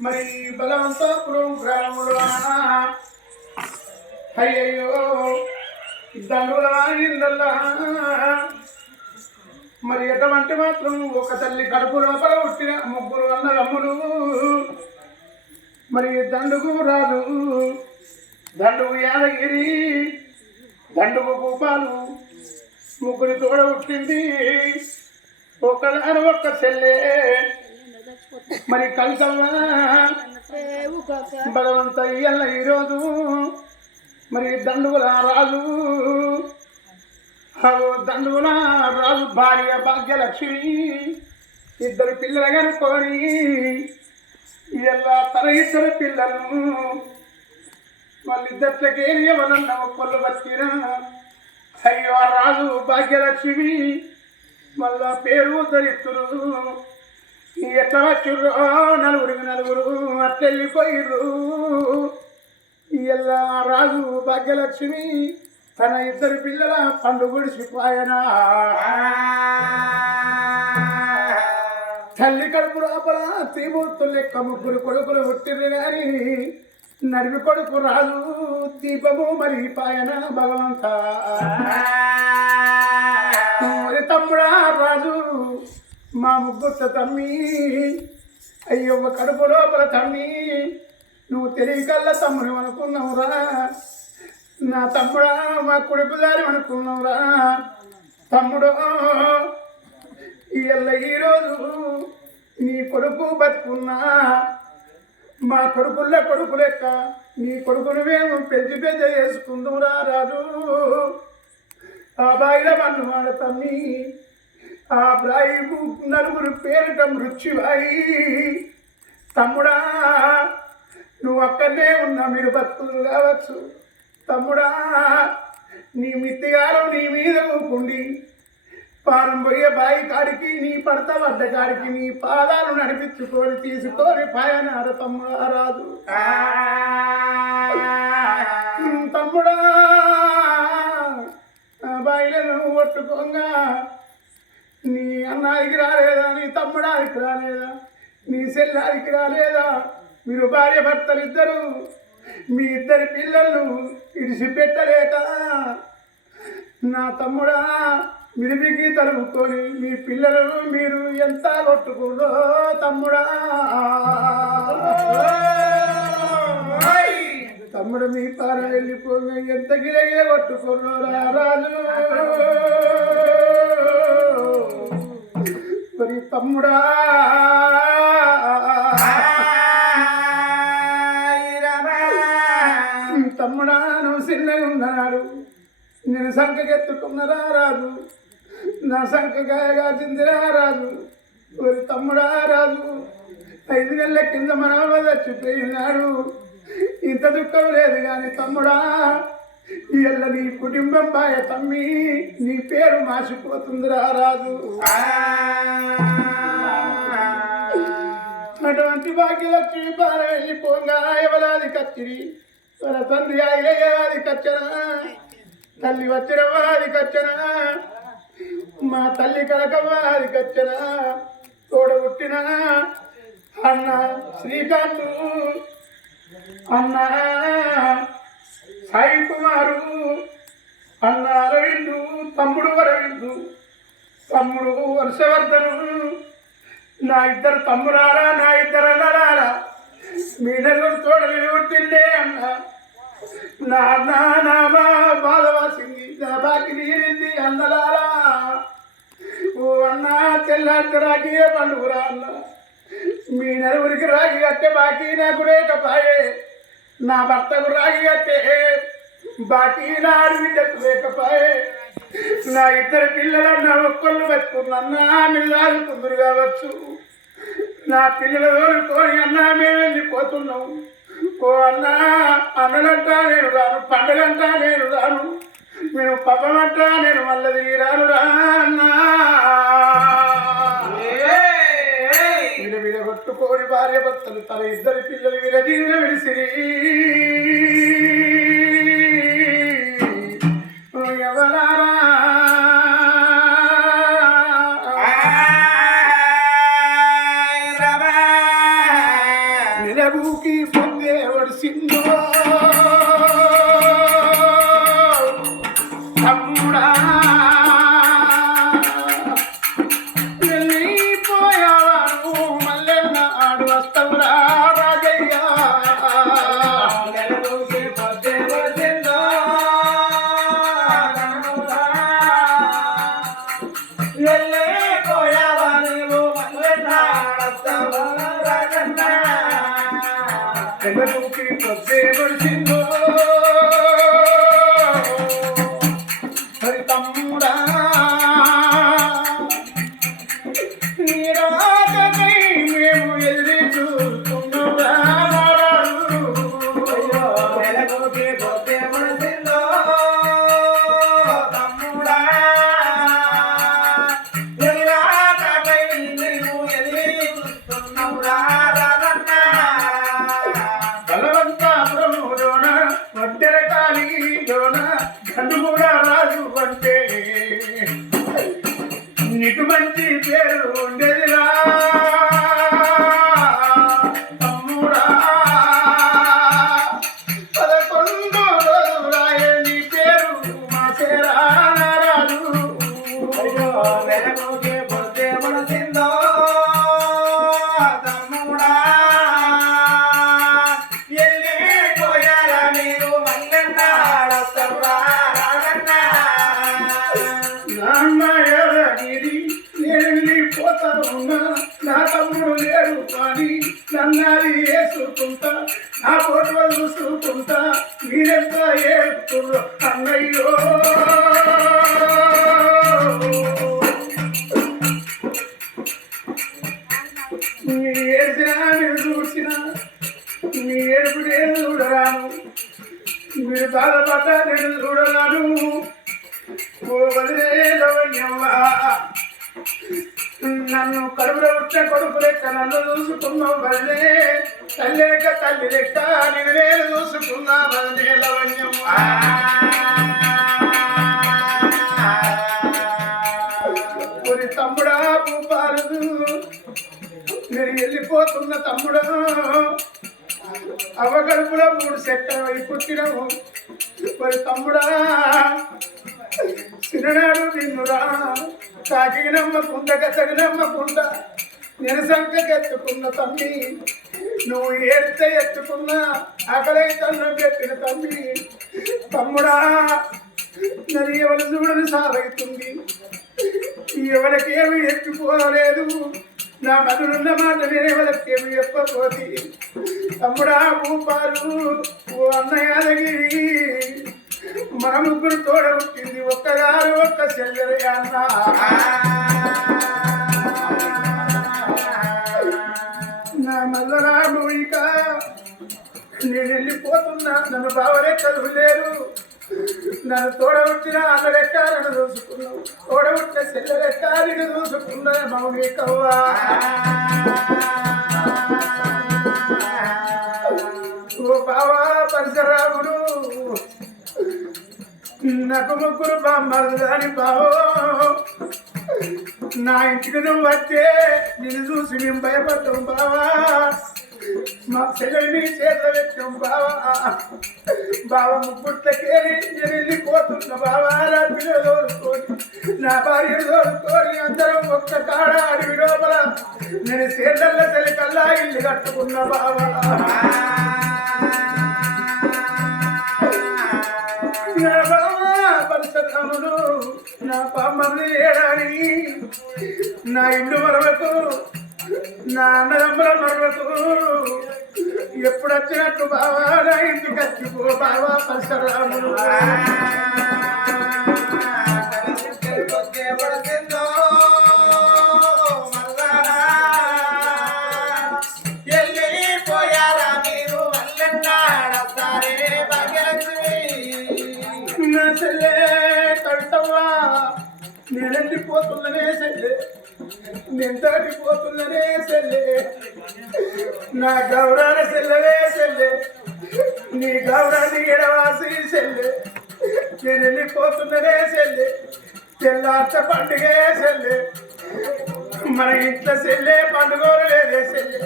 మరి బలవంతపురం గ్రామంలో అయ్యయ్యో దండుల వాయిందల్లా మరి ఎటువంటి మాత్రం ఒక తల్లి కడుపు లోపల పుట్టిన ముగ్గురు అన్నదమ్ములు మరి దండుకు రాదు దండుకు యాదగిరి దండుకు భూపాలు ముగ్గురి తోడ పుట్టింది ఒకదాని ఒక్క చెల్లె మరి కలిసమ్మ భగవంత ఇయ్యల్ల ఈరోజు మరి దండుగుల రాజు దండుగుల రాజు భార్య భాగ్యలక్ష్మి ఇద్దరు పిల్లలు కనుక్కొని ఇలా తన ఇద్దరు పిల్లలను వాళ్ళిద్దట్లకే ఎవరన్నా ఒక్కళ్ళు బతికిన అయ్యో రాజు భాగ్యలక్ష్మి మళ్ళా పేరు ధరిస్తురు ఎట్లా వచ్చుర్రు నలుగురు అట్టెళ్ళిపోయిర్రు ఇలా రాజు భాగ్యలక్ష్మి తన ఇద్దరు పిల్లల పండు గుడిసిపోయనా తల్లి కడుపు లోపల తీమూర్తులు లెక్క ముగ్గురు కొడుకులు పుట్టిర్రు గాని నడిమి కొడుకు రాజు దీపము మరి పాయన భగవంత తమ్ముడా రాజు మా ముగ్గురు తమ్మి అయ్యో కడుపు లోపల తమ్మి నువ్వు తెలియకల్లా తమ్ముడు అనుకున్నావురా నా తమ్ముడా మా కొడుకు దారి అనుకున్నావురా తమ్ముడు ఇయ్యల్ల ఈరోజు నీ కొడుకు బతుకున్నా మా కొడుకుల కొడుకు లెక్క నీ కొడుకును మేము పెంచి పెద్ద చేసుకుందురా రాజు ఆ బాయిల మన్ను వాడ తమ్మి ఆ బ్రాయి నలుగురు పేరిట మృత్యువాయి తమ్ముడా నువ్వు అక్కడనే ఉన్నా మీరు బతుకులు కావచ్చు తమ్ముడా నీ మిత్తిగాలు నీ మీద ఊకుండి పారం పోయే బాయి కాడికి నీ పడత వడ్డ కాడికి నీ పాదాలు నడిపించుకొని తీసుకొని పాయనార తమ్ముడా రాదు తమ్ముడా బాయిలను కొట్టుకోగా నీ అన్నాయికి రాలేదా నీ తమ్ముడానికి రాలేదా నీ చెల్లానికి రాలేదా మీరు భార్య భర్తలు ఇద్దరు మీ ఇద్దరి పిల్లలను ఇడిచిపెట్టలేక నా తమ్ముడా మిరిమికి తలుపుకొని మీ పిల్లలు మీరు ఎంత కొట్టుకున్నో తమ్ముడా తమ్ముడు మీ పార వెళ్ళిపోయి ఎంత గిరగిర కొట్టుకున్నారా రాజు మరి తమ్ముడా తమ్ముడా నువ్వు చిన్నగా ఉన్నాడు నేను సంఖకెత్తుకున్నరా రాజు నా సంఖగా చిందిరా రాజు మరి తమ్ముడా రాజు 5 నెలల కింద మనవ చచ్చిపోయినాడు ఇంత దుఃఖం లేదు కానీ తమ్ముడా ఇళ్ళ నీ కుటుంబం బాయ తమ్మి నీ పేరు మాసిపోతుందిరా రాజు అటువంటి భాగ్యలక్ష్మి బాల వెళ్ళిపోగా ఎవలాది కచ్చిరి వాళ్ళ తండ్రి అయ్యేది కచ్చనా తల్లి వచ్చినవాది కచ్చనా మా తల్లి కలకవ్వాది కచ్చనా తోడబుట్టిన అన్న శ్రీకాంతు అన్న సాయి కుమారు అన్న అరవిందు తమ్ముడు అరవిందు తమ్ముడు వర్షవర్ధను నా ఇద్దరు తమ్మురారా నా ఇద్దరు అన్నరారా మీ నలుగురు తోడని పుట్టిందే అన్న నా అన్న నా బాధ వాసింది నా బాకి తీరింది అన్నలారా ఓ అన్న తెల్లారి రాగి పండుగరా అన్న మీ నలుగురికి రాగి కట్టే బాకీ నాకు లేకపాయే నా భర్తకు రాగి కట్టే బాకీ నా ఆడబిడ్డకు లేకపాయే నా ఇద్దరు పిల్లలన్నా ఒక్కళ్ళు పెట్టుకున్నా మీరు ఆదుకుందరు కావచ్చు నా పిల్లలు కోరుకొని అన్నా మేము వెళ్ళిపోతున్నాం ఓ అన్నా అన్నలంటా నేను రాను పండగంటా నేను రాను మేము పప్పమంటా నేను మళ్ళీ రాను రా అన్నా విడ కొట్టుకోని భార్య భర్తలు తన ఇద్దరి పిల్లలు విరజీవుల విడిసిరి ఎవరారా మల్లెబూకి పొందే వడిసిందో తమ్ముడా వెళ్ళిపోయావారు మల్లె నాడు వస్తవురా రాజయ్య మల్లెబూకి పొందే వడిసిందో తమ్ముడా వెళ్ళిపోయావారు మల్లె నాడు వస్తవురా రాజయ్య మల్లెబూకి పొందే వడిసిందో హరి తమ్ముడా నీరాకై మేము ఎదురు చూస్తున్నారా వెలగోకి పొద్దే వడిసిందో తమ్ముడా వెలగాకపై నీవు ఎదురుస్తున్నావురా రాజన్న బలవంతాపురములోన మధ్యర కాళీలోన గండుగూడ రాజు అంటే నీకు మంచి పేరు ఉండేదిరా తమ్ముడా 11 రోజులాయే నీ పేరు మాసేరా రాజు వెలగోకి పొద్దే వడిసిందో తమ్ముడా వెళ్ళిపోయారా మీరు మల్లెన్నాడస్తవురా రాజన్న నాన్న ఏడగిరి వెళ్ళిపోతా ఉన్నా నా తమ్ముడు లేడు కానీ నన్నది వేసుకుంటా నా ఫోటో చూసుకుంటా మీరెంత ఏడుతున్నారు అన్నయ్యో మీరు ఏడ్చినా మీరు చూసినా మీ ఏడుపు నేను చూడరాను మీరు బాధపడ్డా నేను చూడరాను ఓ వదిలేదవన్యవ్వా నన్ను కడుపులో ఉంటే కొడుకు లెక్క నన్ను చూసుకున్నావు వదిలే తల్లి లెక్క తల్లి లెక్క నేను చూసుకున్నా వదిలేదవన్యవ్వా ఒరి తమ్ముడా భూపాలు నేను వెళ్ళిపోతున్న తమ్ముడా అవగడుపులో 3 సెక్కలు అయి పుట్టినవు మరి తమ్ముడా చిన్ననాడు నిన్నురా తాకి నమ్మకుండా గతకి నమ్మకుండా నేను సంకెత్తుకున్న తమ్మి నువ్వు ఏడితే ఎత్తుకున్నా ఆకలైతన్ను పెట్టిన తమ్మి తమ్ముడా నన్ను ఎవరు చూడని సాగవుతుంది ఎవరికేమి ఎత్తుకోలేదు నా మధురున్న మాట నేను ఎవరికేమి చెప్పకపోతే తమ్ముడా భూపాలు ఓ అన్నయాదగిరి మన ముగ్గురు తోడ పుట్టింది ఒక్కగారు ఒక్క చెల్లెలు అన్న నా మల్లరాము ఇక నేను వెళ్ళిపోతున్నా నన్ను బావలెక్కలు లేరు నన్ను తోడబుట్టిన అన్నలెక్క నన్ను చూసుకున్నావు తోడబుట్టిన చెల్లెలెక్క నిన్ను చూసుకున్నా మౌని కవ్వా ఓ బావా పరశురాముడు నాకు ముగ్గురు బామ్మలు దాని బావో నా ఇంటికి నువ్వు వస్తే నిన్ను చూసి మేము భయపడ్డాం బావా మా చెల్లెని చేతులు పెట్టాం బావా బావ ముగ్గుట్లకేరి నేను వెళ్ళిపోతున్నా బావా నా పిల్లలు తోడుకోని నా భార్య తోడుకోని అందరం ఒక్క కాడ అడవి లోపల నేను చేతల్ల చెలికల్లా ఇల్లు కట్టుకున్నా బావా నా బావా పరశురాముడు నా పామ్మని ఏడాని నా ఇల్లు మరవకు నా అన్నదమ్ముల మరవకు ఎప్పుడు వచ్చినట్టు బావా నా ఇంటికి వచ్చిపో బావా పరశురాముడు నా చెల్లె కడతావా నేను వెళ్ళిపోతున్ననే చెల్లె నేను దాటిపోతున్ననే చెల్లె నా గౌరాల చెల్లెలే చెల్లె నీ గౌరాన్ని ఎడవాసి చెల్లె నేను వెళ్ళిపోతున్ననే చెల్లె తెల్లార్చ పండుగే చెల్లె మన ఇంట్లో చెల్లె పండుగలు లేదే చెల్లె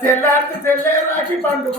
చెల్లార్చి చెల్లే రాఖీ పండుగ